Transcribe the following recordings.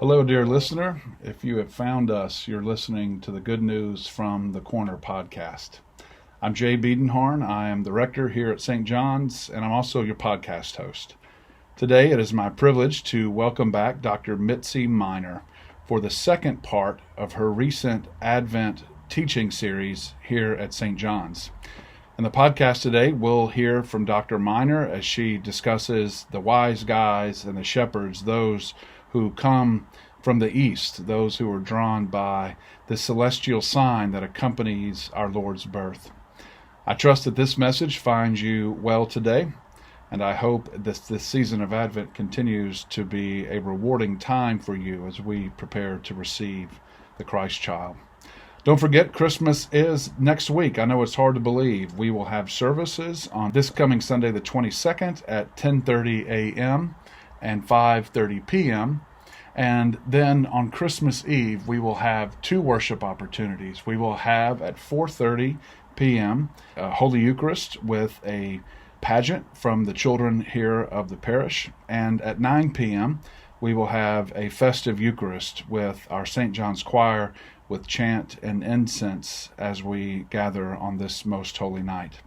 Hello, dear listener. If you have found us, you're listening to the Good News from the Corner podcast. I'm Jay Biedenhorn. I am the rector here at St. John's, and I'm also your podcast host. Today, it is my privilege to welcome back Dr. Mitzi Miner for the second part of her recent Advent teaching series here at St. John's. In the podcast today, we'll hear from Dr. Miner as she discusses the wise guys and the shepherds, those who come from the east, those who are drawn by the celestial sign that accompanies our Lord's birth. I trust that this message finds you well today, and I hope this season of Advent continues to be a rewarding time for you as we prepare to receive the Christ child. Don't forget, Christmas is next week. I know it's hard to believe. We will have services on this coming Sunday, the 22nd at 10:30 a.m. and 5:30 p.m. And then on Christmas Eve, we will have two worship opportunities. We will have at 4:30 p.m. Holy Eucharist with a pageant from the children here of the parish. And at 9 p.m., we will have a festive Eucharist with our St. John's Choir with chant and incense as we gather on this most holy night.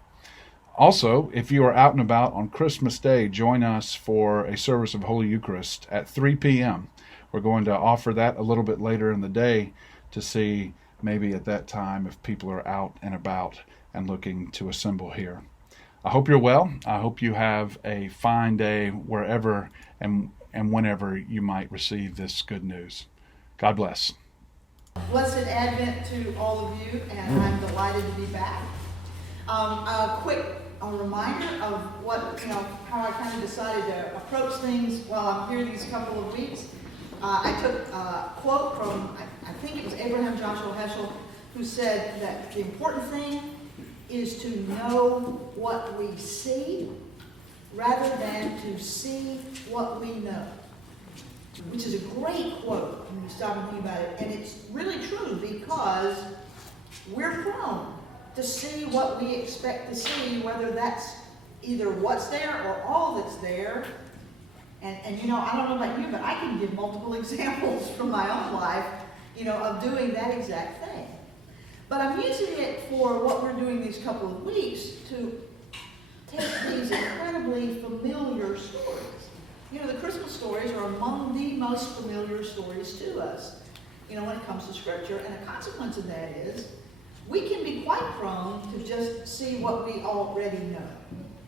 Also, if you are out and about on Christmas Day, join us for a service of Holy Eucharist at 3 p.m. We're going to offer that a little bit later in the day to see maybe at that time if people are out and about and looking to assemble here. I hope you're well. I hope you have a fine day wherever and whenever you might receive this good news. God bless. Blessed Advent to all of you, and I'm delighted to be back. A quick reminder of how I kind of decided to approach things while I'm here these couple of weeks. I took a quote from, I think it was Abraham Joshua Heschel, who said that the important thing is to know what we see rather than to see what we know, which is a great quote when you stop and think about it. And it's really true because we're prone to see what we expect to see, whether that's either what's there or all that's there. And I don't know about you, but I can give multiple examples from my own life, of doing that exact thing. But I'm using it for what we're doing these couple of weeks to take these incredibly familiar stories. The Christmas stories are among the most familiar stories to us, when it comes to Scripture. And a consequence of that is we can be quite prone to just see what we already know.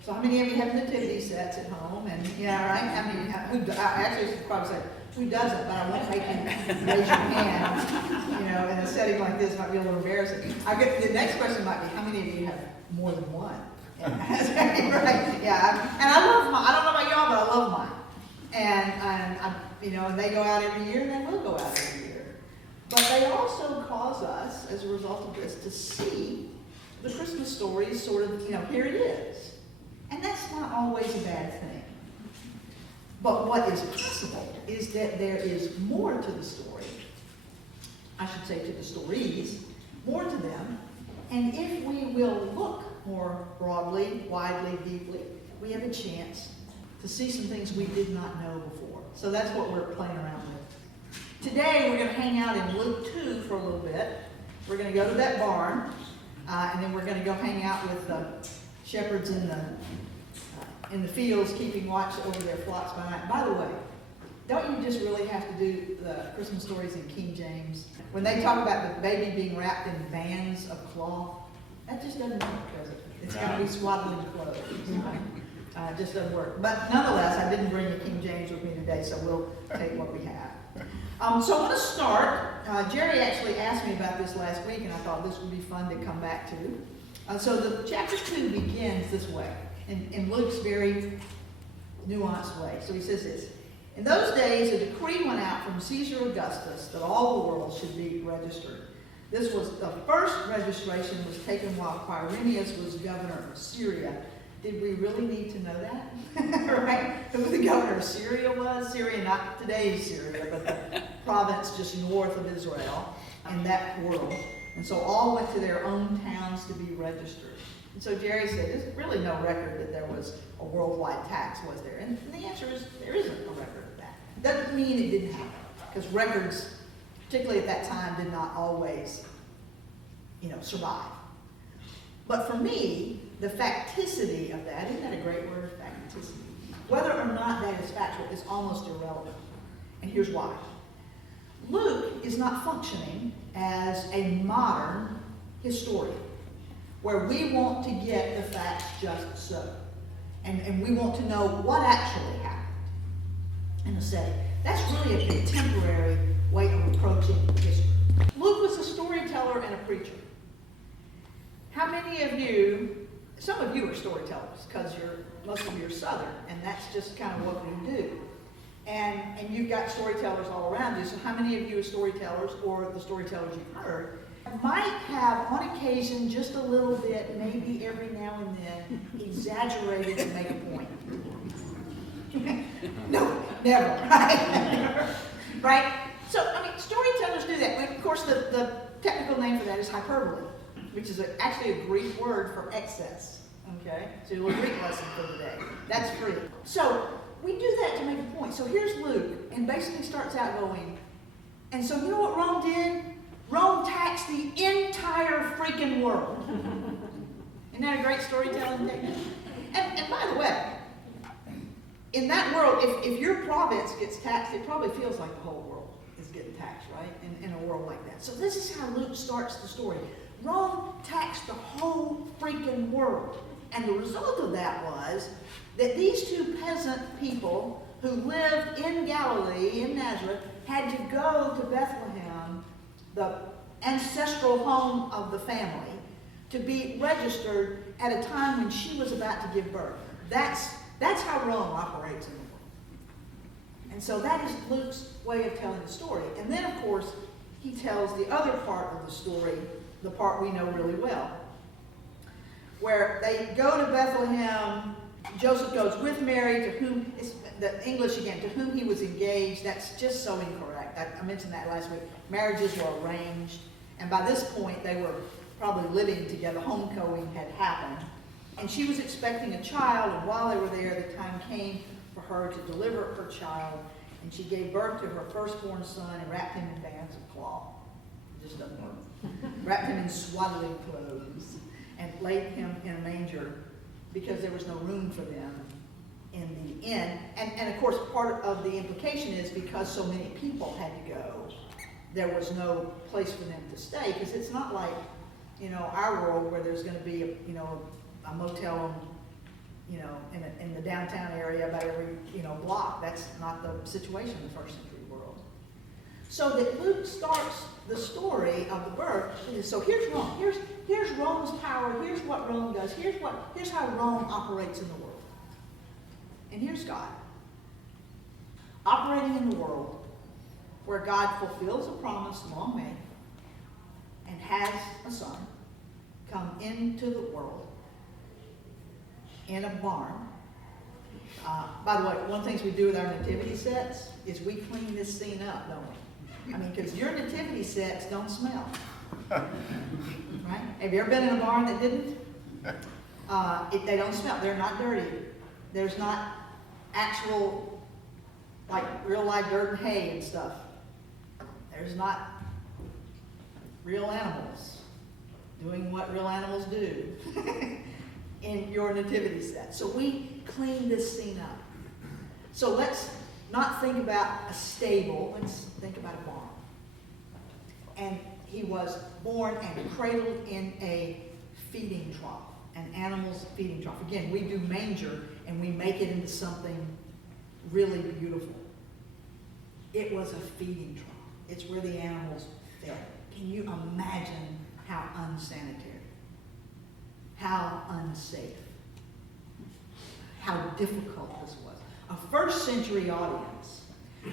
So how many of you have nativity sets at home? And right? Actually, I should probably say, who doesn't? But I won't make you raise your hand. In a setting like this might be a little embarrassing. The next question might be, how many of you have more than one? Right? Yeah. And I love mine. I don't know about y'all, but I love mine. And they go out every year, and they will go out every year. But they also cause us, as a result of this, to see the Christmas stories sort of, here it is. And that's not always a bad thing. But what is possible is that there is more to the story. I should say to the stories, more to them. And if we will look more broadly, widely, deeply, we have a chance to see some things we did not know before. So that's what we're playing around with. Today we're going to hang out in Luke 2 for a little bit. We're going to go to that barn, and then we're going to go hang out with the shepherds in the fields, keeping watch over their flocks by night. By the way, don't you just really have to do the Christmas stories in King James? When they talk about the baby being wrapped in bands of cloth, that just doesn't work, does it? It's got to be swaddling clothes. It just doesn't work. But nonetheless, I didn't bring a King James with me today, so we'll take what we have. So I want to start. Jerry actually asked me about this last week, and I thought this would be fun to come back to. So the chapter 2 begins this way, in Luke's very nuanced way. So he says this: in those days, a decree went out from Caesar Augustus that all the world should be registered. This was the first registration was taken while Quirinius was governor of Syria. Did we really need to know that? Right? Who the governor of Syria was? Syria, not today's Syria, but the province just north of Israel in that world. And so all went to their own towns to be registered. And so Jerry said, there's really no record that there was a worldwide tax, was there? And the answer is, there isn't a record of that. Doesn't mean it didn't happen. because records, particularly at that time, did not always, survive. But for me, the facticity of that, isn't that a great word, facticity? Whether or not that is factual is almost irrelevant. And here's why. Luke is not functioning as a modern historian, where we want to get the facts just so. And we want to know what actually happened in the setting. That's really a contemporary way of approaching history. Luke was a storyteller and a preacher. How many of you, some of you are storytellers because most of you are Southern, and that's just kind of what we do. And you've got storytellers all around you, so how many of you are storytellers, or the storytellers you've heard, might have on occasion just a little bit, maybe every now and then, exaggerated to make a point? No, never, right? Right? So, storytellers do that. Of course, the technical name for that is hyperbole, which is actually a Greek word for excess. Okay? So, a little Greek lesson for today. That's free. So, we do that to make a point. So, here's Luke, and basically starts out going, and so you know what Rome did? Rome taxed the entire freaking world. Isn't that a great storytelling technique? And by the way, in that world, if your province gets taxed, it probably feels like the whole world is getting taxed, right? In a world like that. So this is how Luke starts the story. Rome taxed the whole freaking world. And the result of that was that these two peasant people who lived in Galilee, in Nazareth, had to go to Bethlehem, the ancestral home of the family, to be registered at a time when she was about to give birth. That's how Rome operates in the world. And so that is Luke's way of telling the story. And then, of course, he tells the other part of the story, the part we know really well, where they go to Bethlehem. Joseph goes with Mary, to whom, the English again, to whom he was engaged. That's just so incorrect. I mentioned that last week. Marriages were arranged, and by this point they were probably living together. Homegoing had happened. And she was expecting a child, and while they were there, the time came for her to deliver her child, and she gave birth to her firstborn son and wrapped him in bands of cloth. It just doesn't work. Wrapped him in swaddling clothes and laid him in a manger because there was no room for them in the inn. And of course, part of the implication is because so many people had to go, there was no place for them to stay, because it's not like, our world where there's going to be a motel, in the downtown area about every, block. That's not the situation in the first century world. So that Luke starts the story of the birth. So here's Rome. Here's Rome's power. Here's what Rome does. Here's how Rome operates in the world. And here's God operating in the world where God fulfills a promise long made and has a son come into the world in a barn. By the way, one of the things we do with our nativity sets is we clean this scene up, don't we? Because your nativity sets don't smell. Right? Have you ever been in a barn that didn't? They don't smell. They're not dirty. There's not actual, real life dirt and hay and stuff. There's not real animals doing what real animals do in your nativity set. So we clean this scene up. So let's not think about a stable. Let's think about a barn. And he was born and cradled in a feeding trough, an animal's feeding trough. Again, we do manger and we make it into something really beautiful. It was a feeding trough. It's where the animals fed. Can you imagine how unsanitary, how unsafe, how difficult this was? A first century audience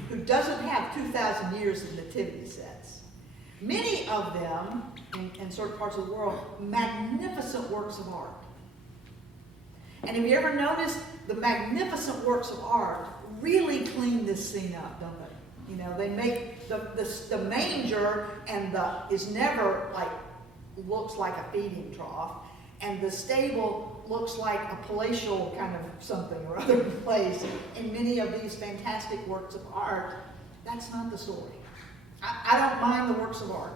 who doesn't have 2,000 years of nativity sets. Many of them, in certain parts of the world, magnificent works of art. And have you ever noticed the magnificent works of art really clean this scene up, don't they? They make the manger and is never looks like a feeding trough, and the stable looks like a palatial kind of something or other place. In many of these fantastic works of art, That's not the story. I don't mind the works of art.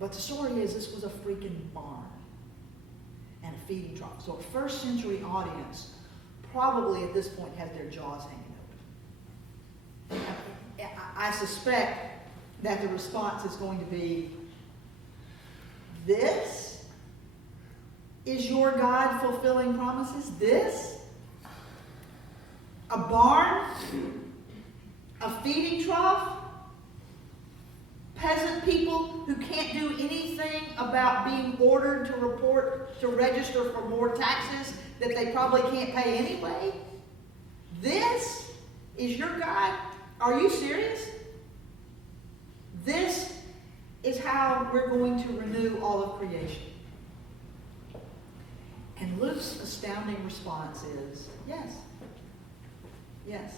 But the story is this was a freaking barn and a feeding trough. So a first century audience probably at this point has their jaws hanging open. I suspect that the response is going to be, this is your God fulfilling promises? This? A barn? A feeding trough? Peasant people who can't do anything about being ordered to report, to register for more taxes that they probably can't pay anyway? This is your God? Are you serious? This is how we're going to renew all of creation. And Luke's astounding response is, yes. Yes.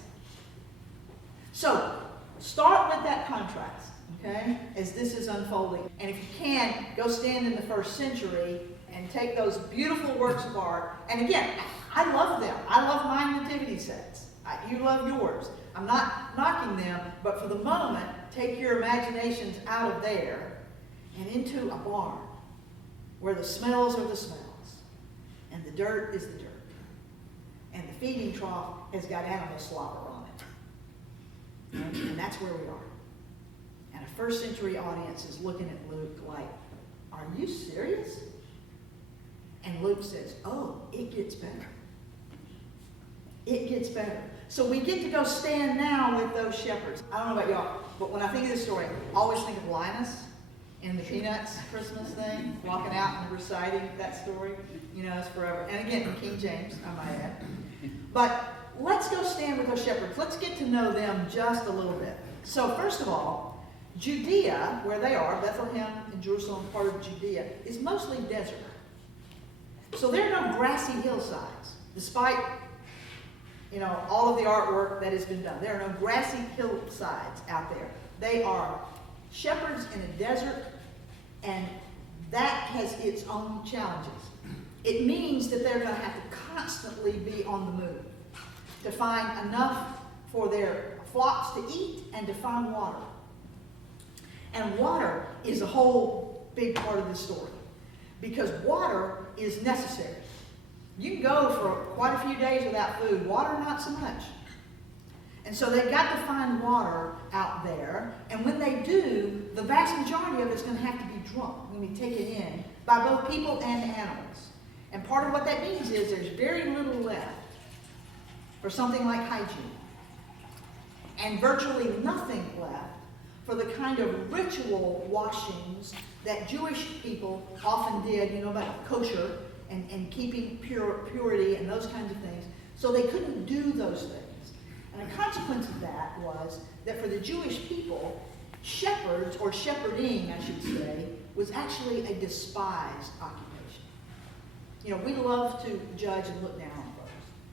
So, start with that contrast, okay, as this is unfolding. And if you can, go stand in the first century and take those beautiful works of art. And again, I love them. I love my nativity sets. You love yours. I'm not knocking them, but for the moment, take your imaginations out of there and into a barn where the smells are the smells and the dirt is the dirt. And the feeding trough has got animal slobber on it. And that's where we are. And a first century audience is looking at Luke like, are you serious? And Luke says, oh, it gets better. It gets better. So we get to go stand now with those shepherds. I don't know about y'all, but when I think of this story, I always think of Linus in the Peanuts Christmas thing, walking out and reciting that story. You know, it's forever. And again, in King James, I might add. But let's go stand with those shepherds. Let's get to know them just a little bit. So first of all, Judea, where they are, Bethlehem and Jerusalem, part of Judea, is mostly desert. So there are no grassy hillsides, despite, you know, all of the artwork that has been done. There are no grassy hillsides out there. They are shepherds in a desert, and that has its own challenges. It means that they're going to have to constantly be on the move to find enough for their flocks to eat and to find water. And water is a whole big part of this story, because water is necessary. You can go for quite a few days without food. Water, not so much. And so they've got to find water out there. And when they do, the vast majority of it's going to have to be drunk, going to be taken in by both people and animals. And part of what that means is there's very little left for something like hygiene. And virtually nothing left for the kind of ritual washings that Jewish people often did, you know, about kosher and keeping purity and those kinds of things. So they couldn't do those things. And a consequence of that was that for the Jewish people, shepherds, or shepherding, I should say, was actually a despised occupation. You know, we love to judge and look down on folks.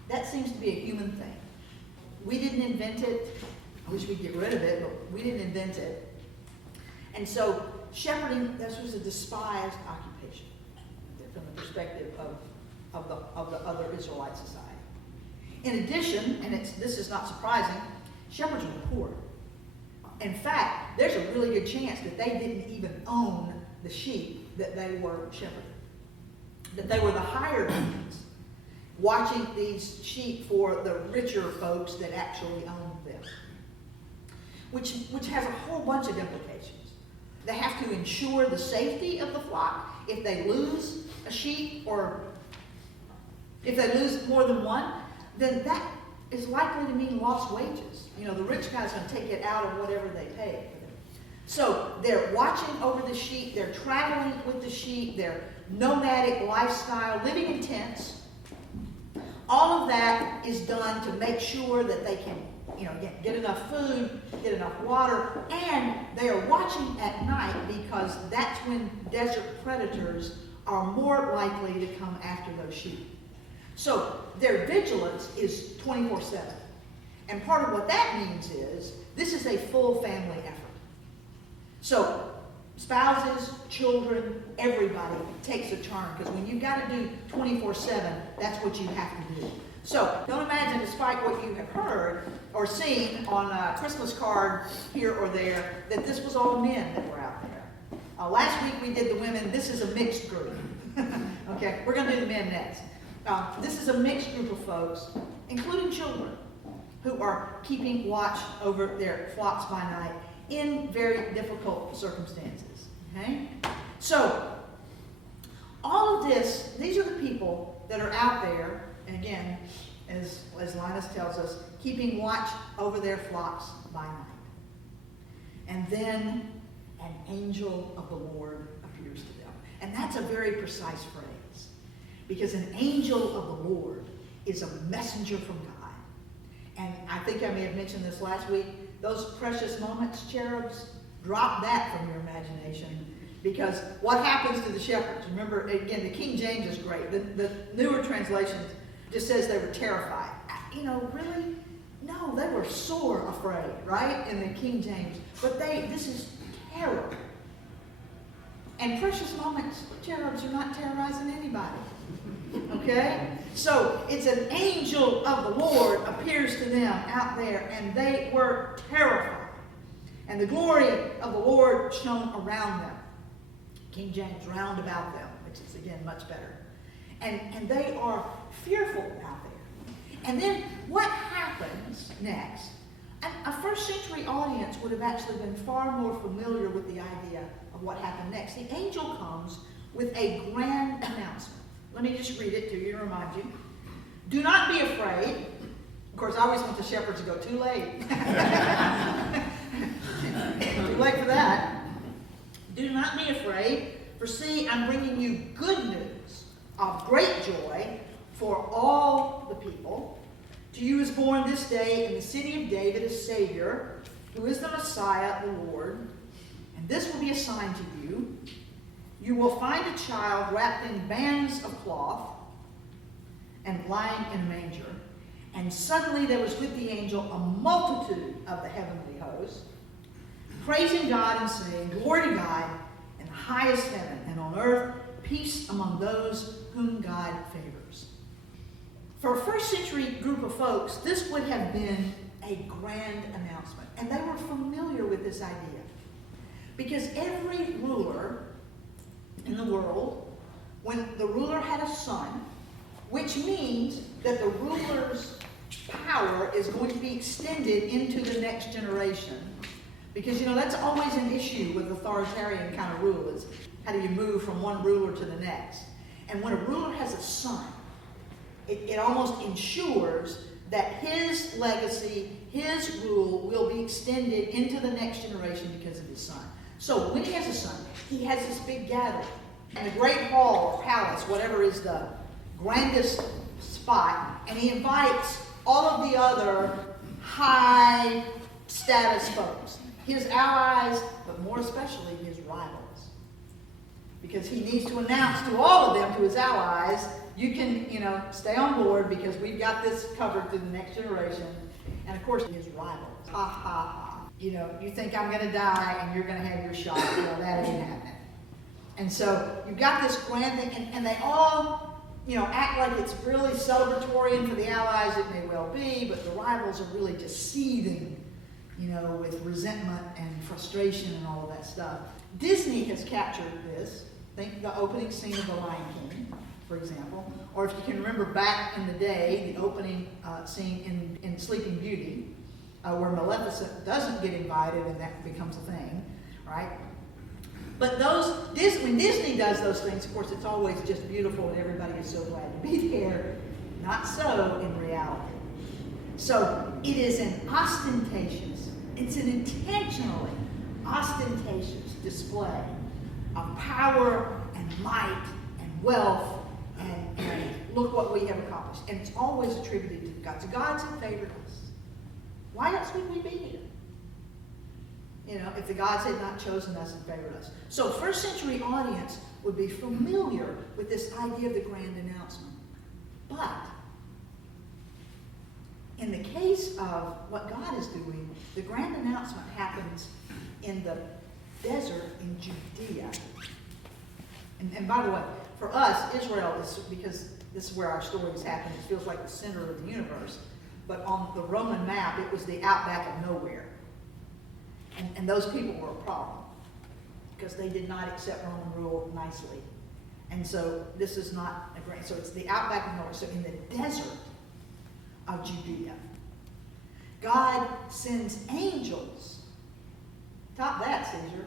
That seems to be a human thing. We didn't invent it. I wish we'd get rid of it, but we didn't invent it. And so shepherding, this was a despised occupation from the perspective of the other Israelite society. In addition, and this is not surprising, shepherds were poor. In fact, there's a really good chance that they didn't even own the sheep that they were shepherding. That they were the hired ones, watching these sheep for the richer folks that actually owned them. Which has a whole bunch of implications. They have to ensure the safety of the flock. If they lose a sheep, or if they lose more than one, then that is likely to mean lost wages. You know, the rich guy's going to take it out of whatever they pay for them. So they're watching over the sheep, they're traveling with the sheep, they're nomadic lifestyle, living in tents. All of that is done to make sure that they can, you know, get enough food, get enough water, and they are watching at night because that's when desert predators are more likely to come after those sheep. So their vigilance is 24/7. And part of what that means is this is a full family effort. So spouses, children, everybody takes a turn, because when you've got to do 24/7, that's what you have to do. So don't imagine, despite despite what you have heard or seen on a Christmas card here or there, that this was all men that were out there. Last week we did the women. This is a mixed group. Okay, we're going to do the men next. This is a mixed group of folks, including children, who are keeping watch over their flocks by night in very difficult circumstances. Okay? So, all of this, these are the people that are out there, and again, as Linus tells us, keeping watch over their flocks by night. And then an angel of the Lord appears to them. And that's a very precise phrase, because an angel of the Lord is a messenger from God. And I think I may have mentioned this last week. Those precious moments, cherubs, drop that from your imagination. Because what happens to the shepherds? Remember, again, the King James is great. The newer translations just says they were terrified. Really? No, they were sore afraid, right? In the King James. But this is terror. And precious moments, cherubs are not terrorizing anybody. Okay? So, it's an angel of the Lord appears to them out there, and they were terrified. And the glory of the Lord shone around them. King James, round about them, which is, again, much better. And they are fearful out there. And then what happens next? A first century audience would have actually been far more familiar with the idea of what happened next. The angel comes with a grand announcement. Let me just read it to you to remind you. Do not be afraid. Of course, I always want the shepherds to go, too late. Too late for that. Do not be afraid, for see, I'm bringing you good news of great joy for all the people. To you is born this day in the city of David a Savior, who is the Messiah, the Lord. And this will be a sign to you. You will find a child wrapped in bands of cloth and lying in a manger. And suddenly there was with the angel a multitude of the heavenly host, praising God and saying, Glory to God in the highest heaven, and on earth peace among those whom God favors. For a first century group of folks, this would have been a grand announcement. And they were familiar with this idea. Because every ruler in the world, when the ruler had a son, which means that the ruler's power is going to be extended into the next generation. Because, that's always an issue with authoritarian kind of rule, is how do you move from one ruler to the next? And when a ruler has a son, it almost ensures that his legacy, his rule, will be extended into the next generation because of his son. So when he has a son, he has this big gathering. And the great hall or palace, whatever is the grandest spot, and he invites all of the other high status folks. His allies, but more especially his rivals. Because he needs to announce to all of them, to his allies, you can, stay on board because we've got this covered to the next generation. And of course, his rivals. Ha, ha, ha. You think I'm going to die and you're going to have your shot. That ain't happening. And so you've got this grand thing, and they all, act like it's really celebratory, and for the allies it may well be, but the rivals are really just seething, with resentment and frustration and all of that stuff. Disney has captured this. Think the opening scene of The Lion King, for example. Or if you can remember back in the day, the opening scene in Sleeping Beauty, where Maleficent doesn't get invited and that becomes a thing, right? But when Disney does those things, of course, it's always just beautiful and everybody is so glad to be there. Not so in reality. So it is an intentionally ostentatious display of power and might and wealth and look what we have accomplished. And it's always attributed to God. So God's favored us. Why else would we be here? If the gods had not chosen us and favored us. So first century audience would be familiar with this idea of the grand announcement. But in the case of what God is doing, the grand announcement happens in the desert in Judea. And by the way, for us, Israel is, because this is where our stories happen, it feels like the center of the universe. but on the Roman map, it was the outback of nowhere. And those people were a problem because they did not accept Roman rule nicely. And so this is not a great, so it's the outback of nowhere. So in the desert of Judea, God sends angels. Top that, Caesar.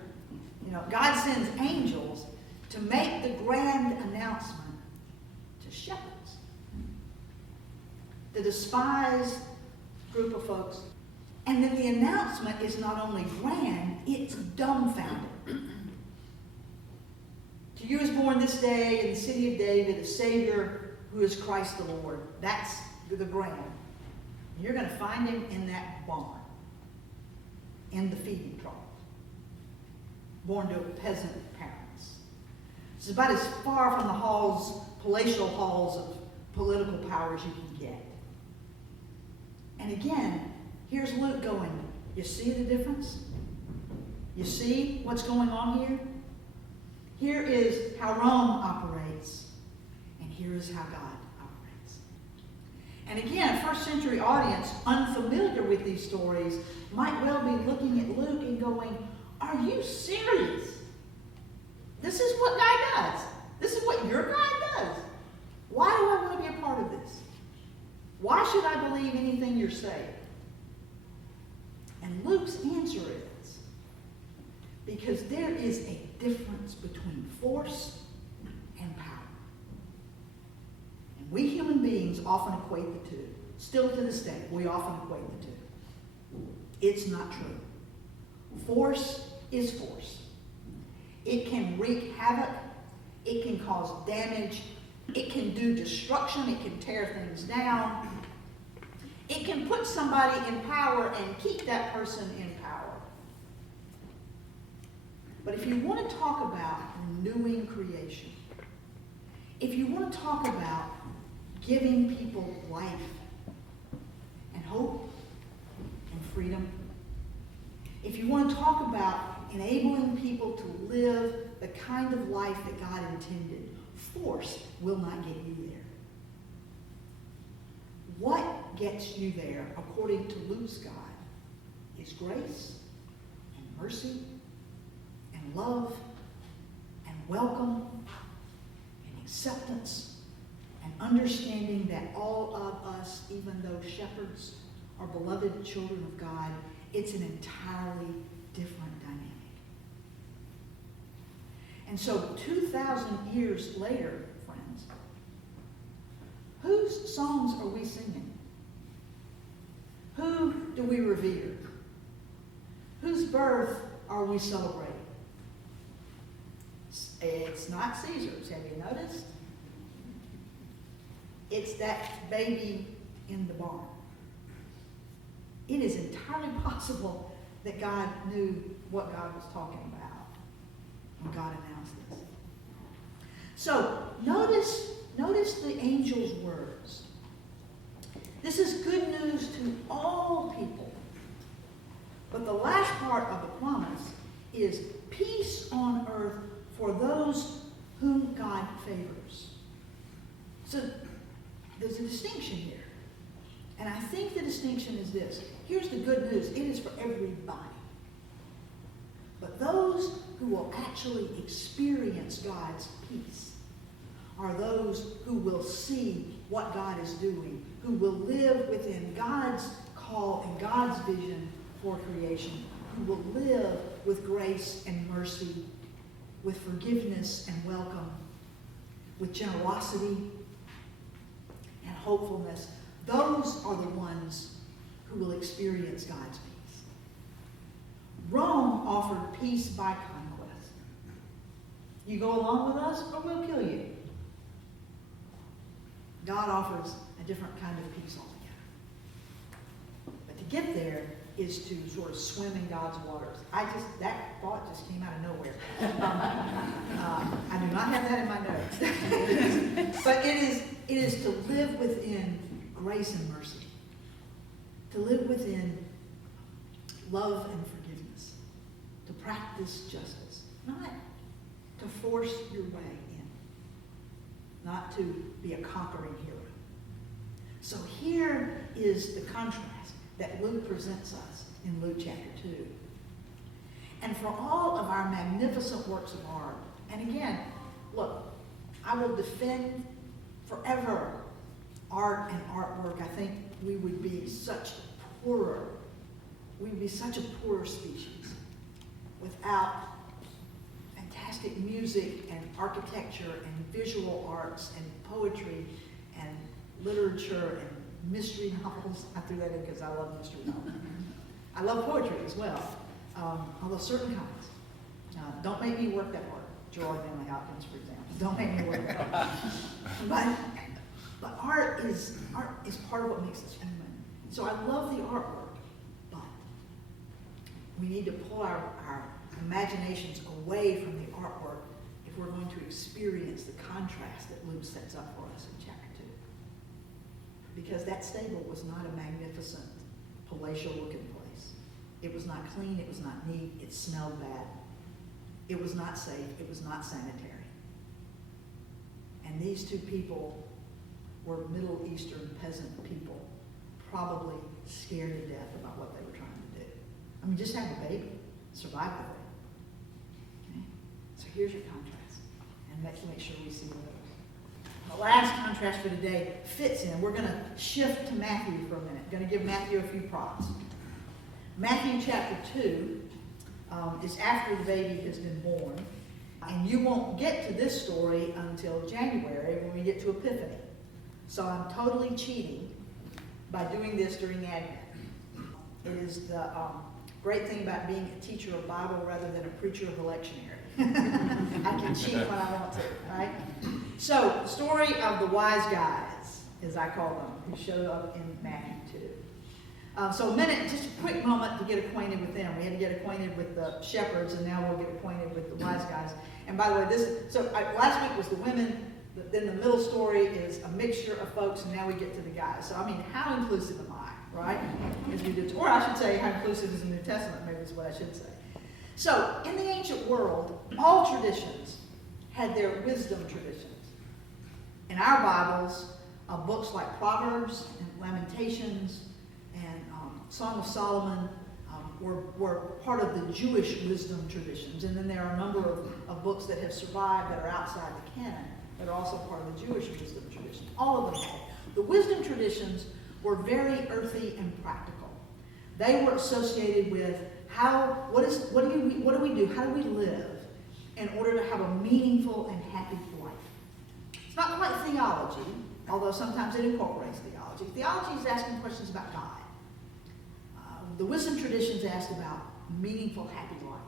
You know, God sends angels to make the grand announcement to shepherds. The despised group of folks. And then the announcement is not only grand, it's dumbfounding. To you is born this day in the city of David a Savior who is Christ the Lord. That's the grand. And you're going to find him in that barn, in the feeding trough, born to peasant parents. It's about as far from the halls, palatial halls of political power as you can get. And again, here's Luke going, you see the difference? You see what's going on here? Here is how Rome operates, and here is how God operates. And again, first century audience, unfamiliar with these stories, might well be looking at Luke and going, are you serious? This is what God does. This is what your God does. Why do I want to be a part of this? Why should I believe anything you're saying? And Luke's answer is, because there is a difference between force and power. And we human beings often equate the two. Still to this day, we often equate the two. It's not true. Force is force. It can wreak havoc. It can cause damage. It can do destruction. It can tear things down. It can put somebody in power and keep that person in power. But if you want to talk about renewing creation, if you want to talk about giving people life and hope and freedom, if you want to talk about enabling people to live the kind of life that God intended, force will not get you there. What gets you there, according to Luke's God, is grace and mercy and love and welcome and acceptance and understanding that all of us, even though shepherds are beloved children of God, it's an entirely different dynamic. And so 2,000 years later, friends, whose songs are we singing? Who do we revere? Whose birth are we celebrating? It's not Caesar's, have you noticed? It's that baby in the barn. It is entirely possible that God knew what God was talking about when God announced this. So, notice the angel's words. This is good news to all people. But the last part of the promise is peace on earth for those whom God favors. So, there's a distinction here. And I think the distinction is this. Here's the good news. It is for everybody. But those who will actually experience God's peace are those who will see what God is doing, who will live within God's call and God's vision for creation, who will live with grace and mercy, with forgiveness and welcome, with generosity and hopefulness. Those are the ones who will experience God's peace. Rome offered peace by conquest. You go along with us or we'll kill you. God offers a different kind of peace altogether. But to get there is to sort of swim in God's waters. That thought just came out of nowhere. I do not have that in my notes. But it is to live within grace and mercy. To live within love and forgiveness. To practice justice. Not to force your way in. Not to be a conquering hero. So here is the contrast that Luke presents us in Luke chapter 2. And for all of our magnificent works of art, and again, look, I will defend forever art and artwork. I think we would be such a poorer species without fantastic music and architecture and visual arts and poetry and literature and mystery novels. I threw that in because I love mystery novels. I love poetry as well, although certain kinds. Don't make me work that hard. Gerard Manley Hopkins, for example. Don't make me work that hard. But art is part of what makes us human. So I love the artwork, but we need to pull our imaginations away from the artwork if we're going to experience the contrast that Luke sets up for us in chapter 2. Because that stable was not a magnificent, palatial looking place. It was not clean, it was not neat, it smelled bad. It was not safe, it was not sanitary. And these two people were Middle Eastern peasant people, probably scared to death about what they were trying to do. I mean, just have a baby, survive with it. Okay? So here's your contrast. And let's make sure we see those. The last contrast for today fits in. We're going to shift to Matthew for a minute. Going to give Matthew a few props. Matthew chapter 2 is after the baby has been born. And you won't get to this story until January when we get to Epiphany. So I'm totally cheating by doing this during Advent. It is the great thing about being a teacher of Bible rather than a preacher of the lectionary. I can cheat when I want to, right? So, the story of the wise guys, as I call them, who showed up in Matthew 2. So a minute, just a quick moment to get acquainted with them. We had to get acquainted with the shepherds, and now we'll get acquainted with the wise guys. And by the way, last week was the women, then the middle story is a mixture of folks, and now we get to the guys. So, I mean, how inclusive am I, right? As we did, or I should say, how inclusive is the New Testament, maybe is what I should say. So, in the ancient world, all traditions had their wisdom traditions. In our Bibles, books like Proverbs and Lamentations and Song of Solomon were part of the Jewish wisdom traditions. And then there are a number of books that have survived that are outside the canon that are also part of the Jewish wisdom tradition. All of them had. The wisdom traditions were very earthy and practical. They were associated with what do we do? How do we live in order to have a meaningful and happy life? It's not quite theology, although sometimes it incorporates theology. Theology is asking questions about God. The wisdom traditions asked about meaningful, happy life.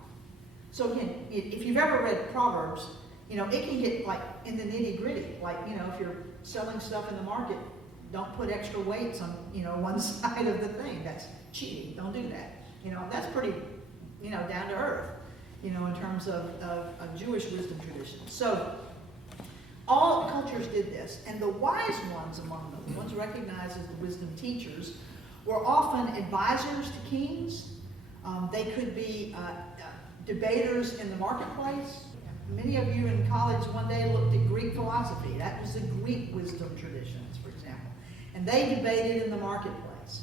So again, if you've ever read Proverbs, it can get like in the nitty-gritty. Like, if you're selling stuff in the market, don't put extra weights on, one side of the thing. That's cheating. Don't do that. That's pretty, down to earth, in terms of Jewish wisdom traditions. So all cultures did this, and the wise ones among them, the ones recognized as the wisdom teachers, were often advisors to kings. They could be debaters in the marketplace. Many of you in college one day looked at Greek philosophy. That was the Greek wisdom traditions, for example. And they debated in the marketplace,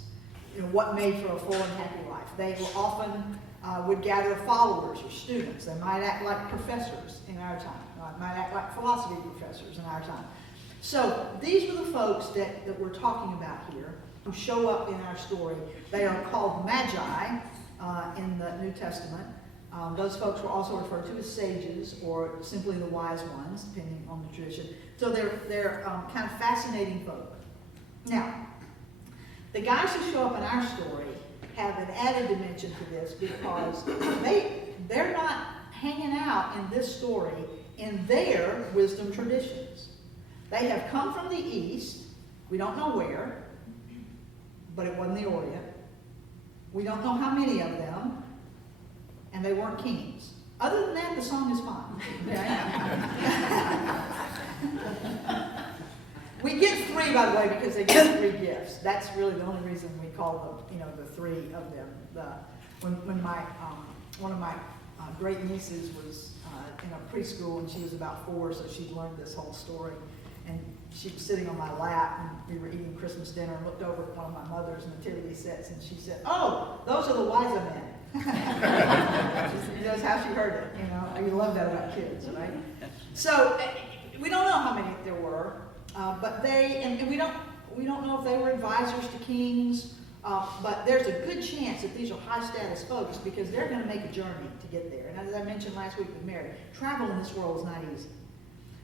what made for a full and happy life. They were often would gather followers or students. They might act like professors in our time. Might act like philosophy professors in our time. So these were the folks that we're talking about here who show up in our story. They are called magi in the New Testament. Those folks were also referred to as sages or simply the wise ones, depending on the tradition. So they're kind of fascinating folk. Now, the guys who show up in our story have an added dimension to this because they're not hanging out in this story in their wisdom traditions. They have come from the east. We don't know where, but it wasn't the Orient. We don't know how many of them, and they weren't kings. Other than that, the song is fine. We get three, by the way, because they get three gifts. That's really the only reason we call them, the three of them. When one of my great nieces was in a preschool, and she was about 4, so she'd learned this whole story. And she was sitting on my lap, and we were eating Christmas dinner, and looked over at one of my mother's nativity sets, and she said, "Oh, those are the Wiser men." That's how she heard it, you know. You love that about kids, right? So we don't know how many there were, but and we don't know if they were advisors to kings, but there's a good chance that these are high status folks because they're going to make a journey to get there. And as I mentioned last week with Mary, travel in this world is not easy.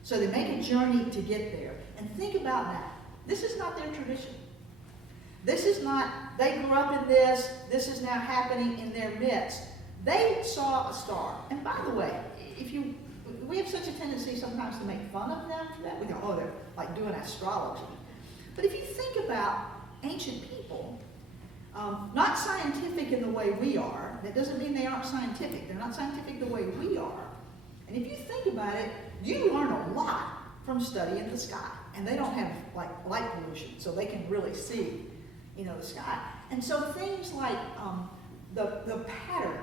So they make a journey to get there. And think about that. This is not their tradition. This is not, they grew up in this is now happening in their midst. They saw a star. And by the way, we have such a tendency sometimes to make fun of them for that. We go, oh, they're like doing astrology. But if you think about ancient people, not scientific in the way we are, that doesn't mean they aren't scientific. They're not scientific the way we are. And if you think about it, you learn a lot from studying the sky. And they don't have like light pollution, so they can really see, you know, the sky. And so things like the pattern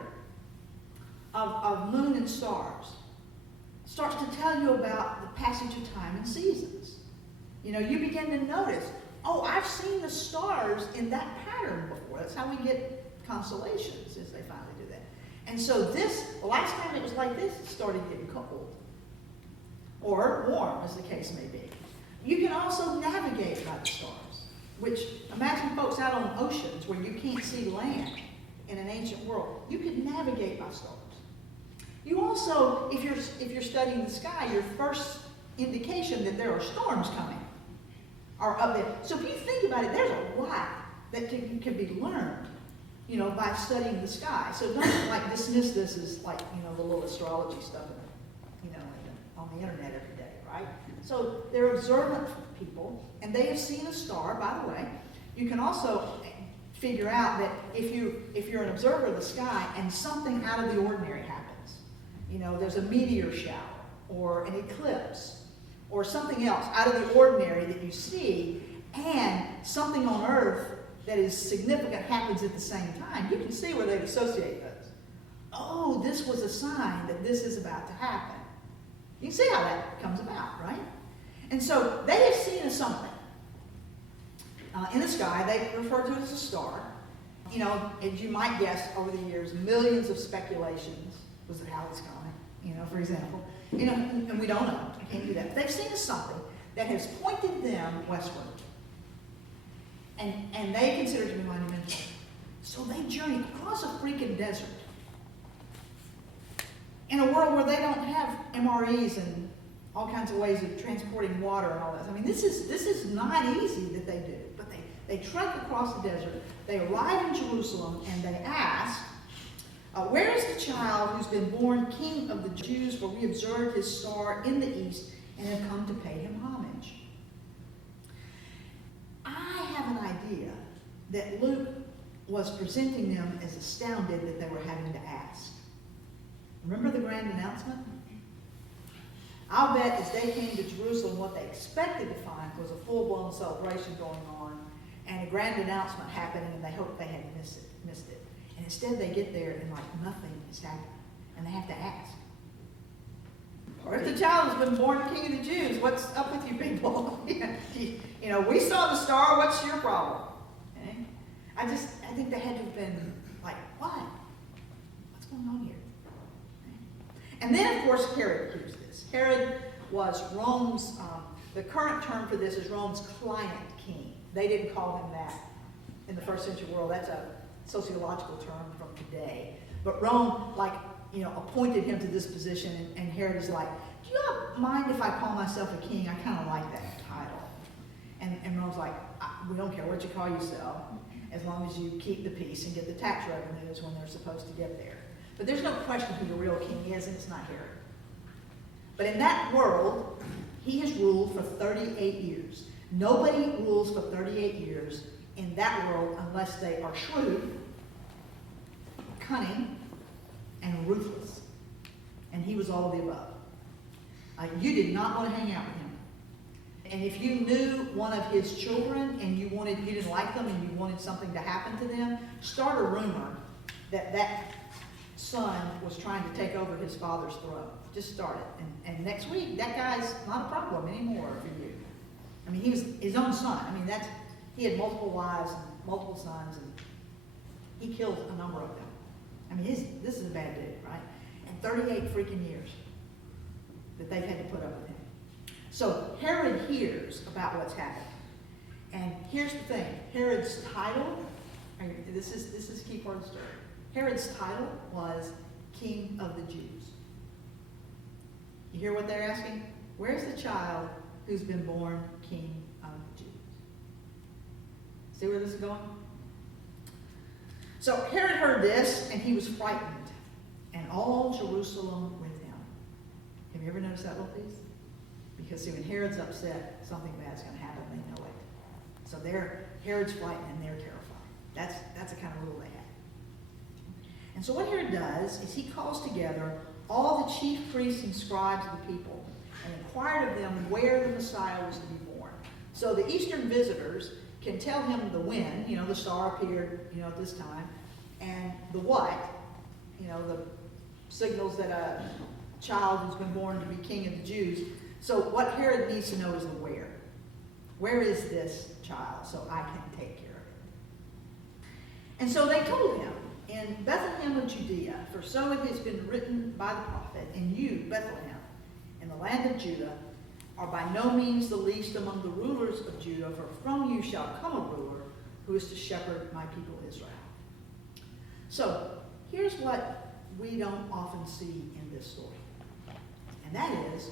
of moon and stars starts to tell you about the passage of time and seasons. You know, you begin to notice, oh, I've seen the stars in that pattern before. That's how we get constellations, is they finally do that. And so the last time it was like this, it started getting cold. Or warm, as the case may be. You can also navigate by the stars, which, imagine folks out on oceans where you can't see land in an ancient world. You can navigate by stars. You also, if you're studying the sky, your first indication that there are storms coming are up there. So if you think about it, there's a lot that can be learned, you know, by studying the sky. So don't like dismiss this as like, you know, the little astrology stuff, you know, on the internet every day, right? So they're observant people, and they have seen a star. By the way, you can also figure out that if you're an observer of the sky and something out of the ordinary happens, you know, there's a meteor shower or an eclipse or something else out of the ordinary that you see, and something on Earth that is significant happens at the same time, you can see where they'd associate those. Oh, this was a sign that this is about to happen. You can see how that comes about, right? And so they have seen something in the sky. They refer to it as a star. You know, as you might guess, over the years, millions of speculations. Was it Halley's Comet? You know, for example. You know, and we don't know. I can't do that. They've seen something that has pointed them westward. And they consider it to be monumental. So they journey across a freaking desert in a world where they don't have MREs and all kinds of ways of transporting water and all that. I mean, this is not easy that they do. But they trek across the desert. They arrive in Jerusalem and they ask, where is the child who's been born King of the Jews? For we observed his star in the east and have come to pay him homage. I have an idea that Luke was presenting them as astounded that they were having to ask. Remember the grand announcement? I'll bet as they came to Jerusalem, what they expected to find was a full-blown celebration going on and a grand announcement happening, and they hoped they had missed it. And instead they get there and like nothing is happening. And they have to ask. Where's the child who's been born King of the Jews? What's up with you people? You know, we saw the star, what's your problem? Okay? I think they had to have been like, what? What's going on here? Okay? And then, of course, Herod hears this. Herod was Rome's, the current term for this is Rome's client king. They didn't call him that in the first century world. That's a sociological term from today. But Rome, like, you know, appointed him to this position, and Herod is like, do you not mind if I call myself a king? I kind of like that title. And Rome's like, we don't care what you call yourself, as long as you keep the peace and get the tax revenues when they're supposed to get there. But there's no question who the real king is, and it's not Herod. But in that world, he has ruled for 38 years. Nobody rules for 38 years in that world unless they are shrewd, cunning, and ruthless. And he was all of the above. You did not want to hang out with him. And if you knew one of his children and you didn't like them and you wanted something to happen to them, start a rumor that son was trying to take over his father's throne. Just start it. And next week, that guy's not a problem anymore for you. I mean, he was his own son. I mean, he had multiple wives and multiple sons, and he killed a number of them. I mean, this is a bad dude, right? And 38 freaking years that they've had to put up with him. So Herod hears about what's happened. And here's the thing. Herod's title, this is a key part of the story. Herod's title was King of the Jews. You hear what they're asking? Where's the child who's been born King of the Jews? See where this is going? So Herod heard this, and he was frightened, and all Jerusalem with him. Have you ever noticed that little piece? Because see, when Herod's upset, something bad's going to happen. They know it. So Herod's frightened, and they're terrified. That's the kind of rule they have. And so what Herod does is he calls together all the chief priests and scribes of the people and inquired of them where the Messiah was to be born. So the Eastern visitors can tell him the when, the star appeared, at this time, and the what, the signals that a child who's been born to be king of the Jews. So what Herod needs to know is the where. Where is this child so I can take care of it? And so they told him, in Bethlehem of Judea, for so it has been written by the prophet, and you, Bethlehem, in the land of Judah, are by no means the least among the rulers of Judah, for from you shall come a ruler who is to shepherd my people Israel. So, here's what we don't often see in this story. And that is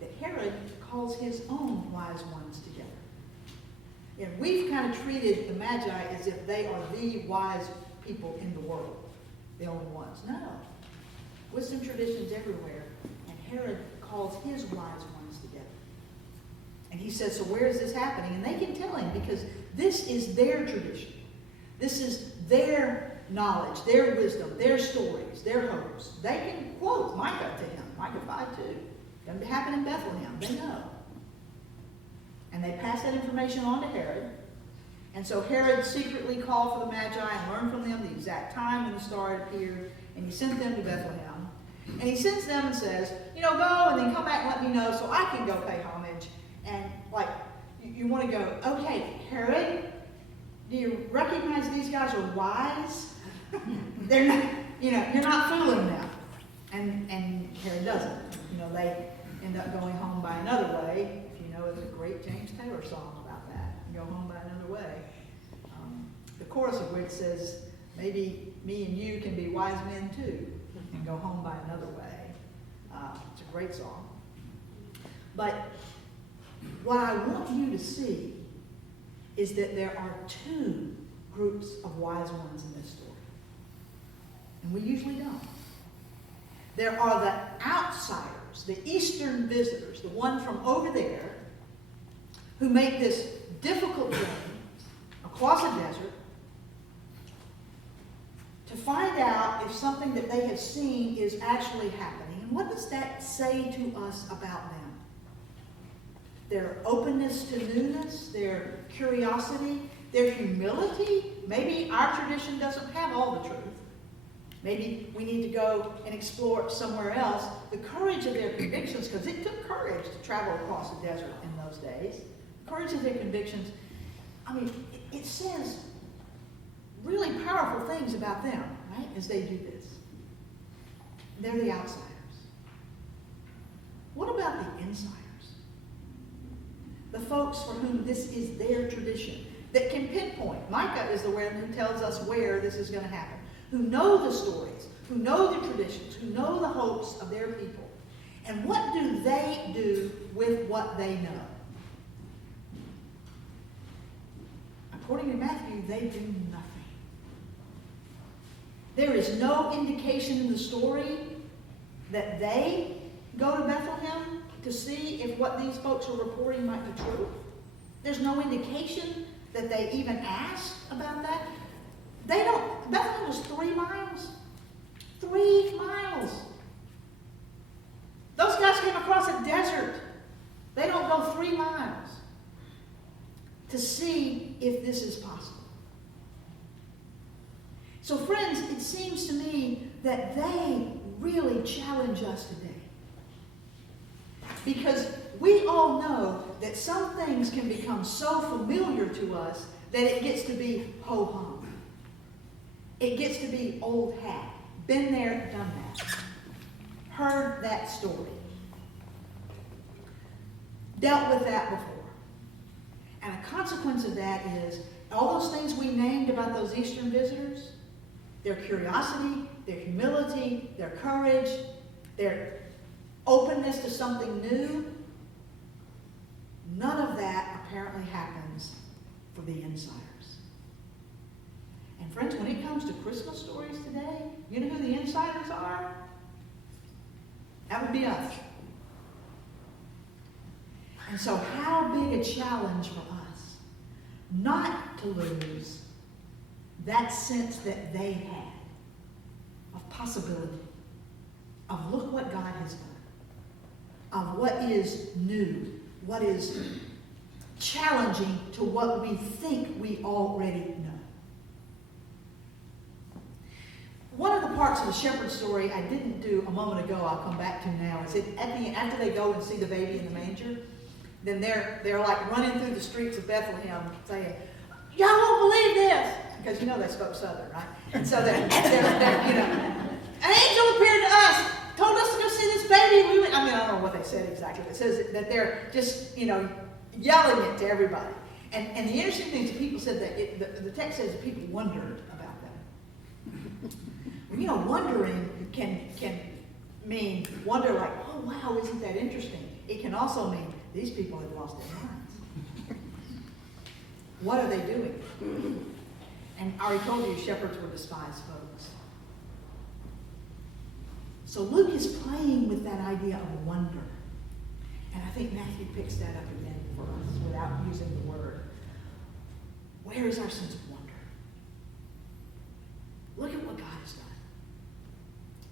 that Herod calls his own wise ones together. And we've kind of treated the Magi as if they are the wise people in the world, the only ones. No. Wisdom traditions everywhere, and Herod calls his wise ones together. And he says, so where is this happening? And they can tell him because this is their tradition. This is their knowledge, their wisdom, their stories, their hopes. They can quote Micah to him, Micah 5:2. Going to happen in Bethlehem. They know. And they pass that information on to Herod. And so Herod secretly called for the Magi and learned from them the exact time when the star had appeared. And he sent them to Bethlehem. And he sends them and says, go and then come back and let me know so I can go pay homage. And you want to go, okay, Herod, do you recognize these guys are wise? They're not, you're not fooling them. And Herod doesn't. They end up going home by another way. If you know, there's a great James Taylor song about that. Go home by another way. The chorus of which says, maybe me and you can be wise men too, and go home by another way. It's a great song. But what I want you to see is that there are two groups of wise ones in this story. And we usually don't. There are the outsiders, the Eastern visitors, the one from over there, who make this difficult journey across a desert to find out if something that they have seen is actually happening. And what does that say to us about them? Their openness to newness, their curiosity, their humility. Maybe our tradition doesn't have all the truth. Maybe we need to go and explore somewhere else. The courage of their convictions, because it took courage to travel across the desert in those days. The courage of their convictions, it says really powerful things about them, right, as they do this. They're the outsiders. What about the insiders? The folks for whom this is their tradition, that can pinpoint. Micah is the one who tells us where this is going to happen. Who know the stories, who know the traditions, who know the hopes of their people. And what do they do with what they know? According to Matthew, they do nothing. There is no indication in the story that they go to Bethlehem to see if what these folks are reporting might be true. There's no indication that they even asked about that. Bethlehem was 3 miles. 3 miles. Those guys came across a desert. They don't go 3 miles to see if this is possible. So friends, it seems to me that they really challenge us today. Because we all know that some things can become so familiar to us that it gets to be ho-hum. It gets to be old hat. Been there, done that. Heard that story. Dealt with that before. And a consequence of that is all those things we named about those Eastern visitors, their curiosity, their humility, their courage, their openness to something new, none of that apparently happens for the insiders. And friends, when it comes to Christmas stories today, you know who the insiders are? That would be us. And so how big a challenge for us not to lose that sense that they had of possibility, of look what God has done, of what is new, what is challenging to what we think we already know. One of the parts of the shepherd story I didn't do a moment ago, I'll come back to now, is at the end, after they go and see the baby in the manger, then they're like running through the streets of Bethlehem saying, "Y'all won't believe this," because you know they spoke Southern, right? And so they're you know, "An angel appeared to us, told us to go see this baby." I don't know what they said exactly, but it says that they're just, yelling it to everybody. And the interesting thing is people said that the text says that people wondered about them. Wondering can mean wonder like, "Oh wow, isn't that interesting?" It can also mean these people have lost their minds. What are they doing? And I already told you shepherds were despised folks. So Luke is playing with that idea of wonder. And I think Matthew picks that up again for us without using the word. Where is our sense of wonder? Look at what God has done.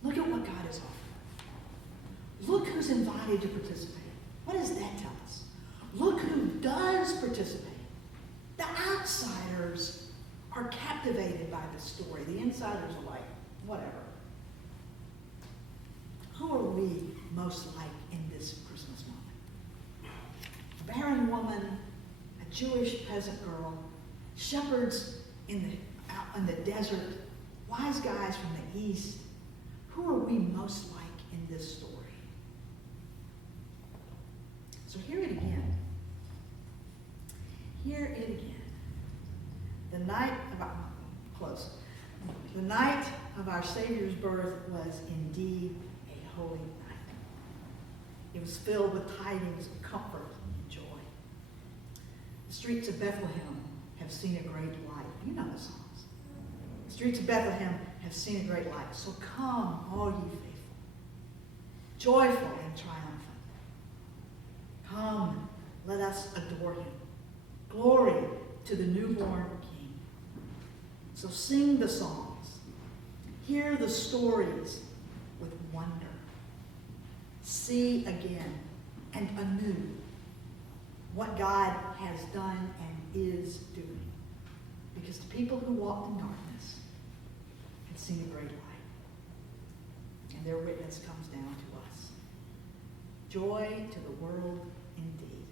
Look at what God has offered. Look who's invited to participate. What does that tell us? Look who does participate. The outsiders are captivated by the story. The insiders are like, whatever. Who are we most like in this Christmas moment? A barren woman, a Jewish peasant girl, shepherds out in the desert, wise guys from the east. Who are we most like in this story? So hear it again. Hear it again. The night of our Savior's birth was indeed a holy night. It was filled with tidings of comfort and joy. The streets of Bethlehem have seen a great light. You know the songs. The streets of Bethlehem have seen a great light. So come, all ye faithful, joyful and triumphant. Come, let us adore him. Glory to the newborn King. So sing the songs. Hear the stories with wonder. See again and anew what God has done and is doing. Because the people who walked in darkness have seen a great light. And their witness comes down to us. Joy to the world indeed.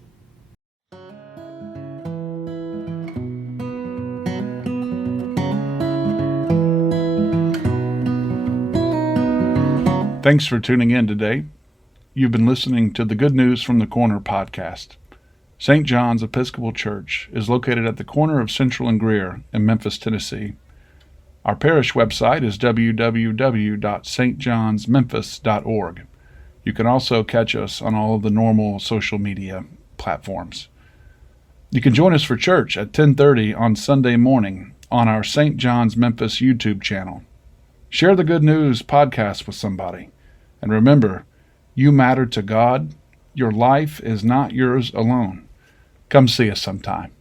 Thanks for tuning in today. You've been listening to the Good News from the Corner podcast. St. John's Episcopal Church is located at the corner of Central and Greer in Memphis, Tennessee. Our parish website is www.stjohnsmemphis.org. You can also catch us on all of the normal social media platforms. You can join us for church at 10:30 on Sunday morning on our St. John's Memphis YouTube channel. Share the Good News podcast with somebody. And remember, you matter to God. Your life is not yours alone. Come see us sometime.